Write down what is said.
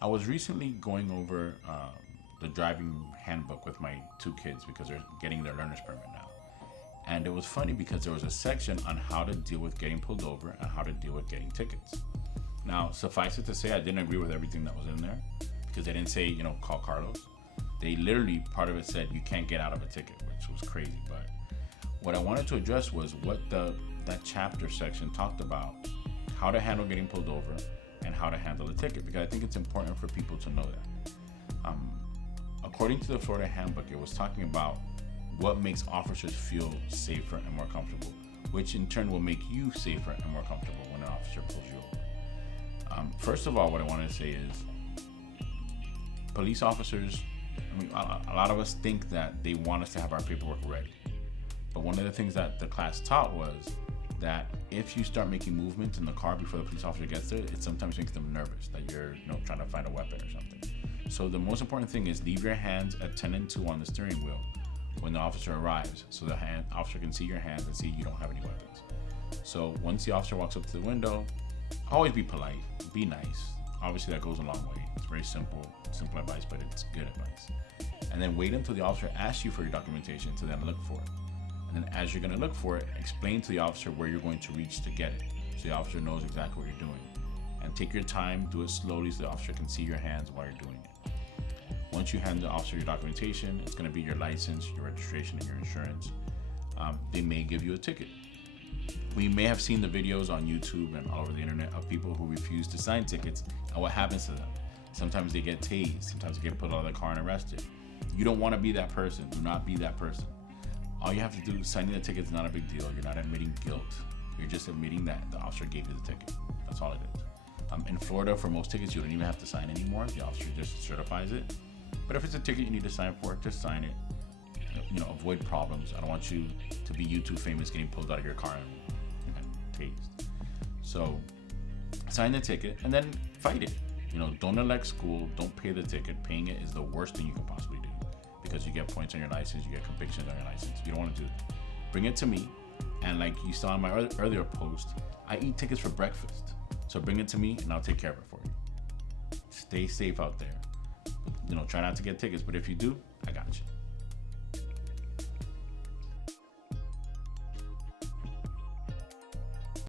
I was recently going over the driving handbook with my two kids because they're getting their learner's permit now. And it was funny because there was a section on how to deal with getting pulled over and how to deal with getting tickets. Now, suffice it to say, I didn't agree with everything that was in there because they didn't say, call Carlos. They literally, part of it said you can't get out of a ticket, which was crazy. But what I wanted to address was what that chapter section talked about, how to handle getting pulled over and how to handle a ticket, because I think it's important for people to know that. According to the Florida handbook, it was talking about what makes officers feel safer and more comfortable, which in turn will make you safer and more comfortable when an officer pulls you over. First of all, what I want to say is police officers, a lot of us think that they want us to have our paperwork ready. But one of the things that the class taught was that if you start making movement in the car before the police officer gets there, it sometimes makes them nervous that you're trying to find a weapon or something. So the most important thing is leave your hands at 10 and 2 on the steering wheel when the officer arrives, so the officer can see your hands and see you don't have any weapons. So once the officer walks up to the window, always be polite, be nice. Obviously that goes a long way. It's very simple advice, but it's good advice. And then wait until the officer asks you for your documentation to then look for it. And then as you're going to look for it, explain to the officer where you're going to reach to get it, so the officer knows exactly what you're doing. And take your time, do it slowly so the officer can see your hands while you're doing it. Once you hand the officer your documentation, it's going to be your license, your registration, and your insurance. They may give you a ticket. We may have seen the videos on YouTube and all over the internet of people who refuse to sign tickets and what happens to them. Sometimes they get tased, sometimes they get put out of the car and arrested. You don't want to be that person. Do not be that person. All you have to do, signing the ticket is not a big deal. You're not admitting guilt. You're just admitting that the officer gave you the ticket. That's all it is. In Florida, for most tickets, you don't even have to sign anymore. The officer just certifies it. But if it's a ticket you need to sign for, just sign it. Avoid problems. I don't want you to be YouTube famous getting pulled out of your car and tased. So sign the ticket and then fight it. Don't neglect school. Don't pay the ticket. Paying it is the worst thing you can possibly do because you get points on your license, you get convictions on your license. You don't want to do that. Bring it to me. And like you saw in my earlier post, I eat tickets for breakfast. So bring it to me and I'll take care of it for you. Stay safe out there. Try not to get tickets, but if you do,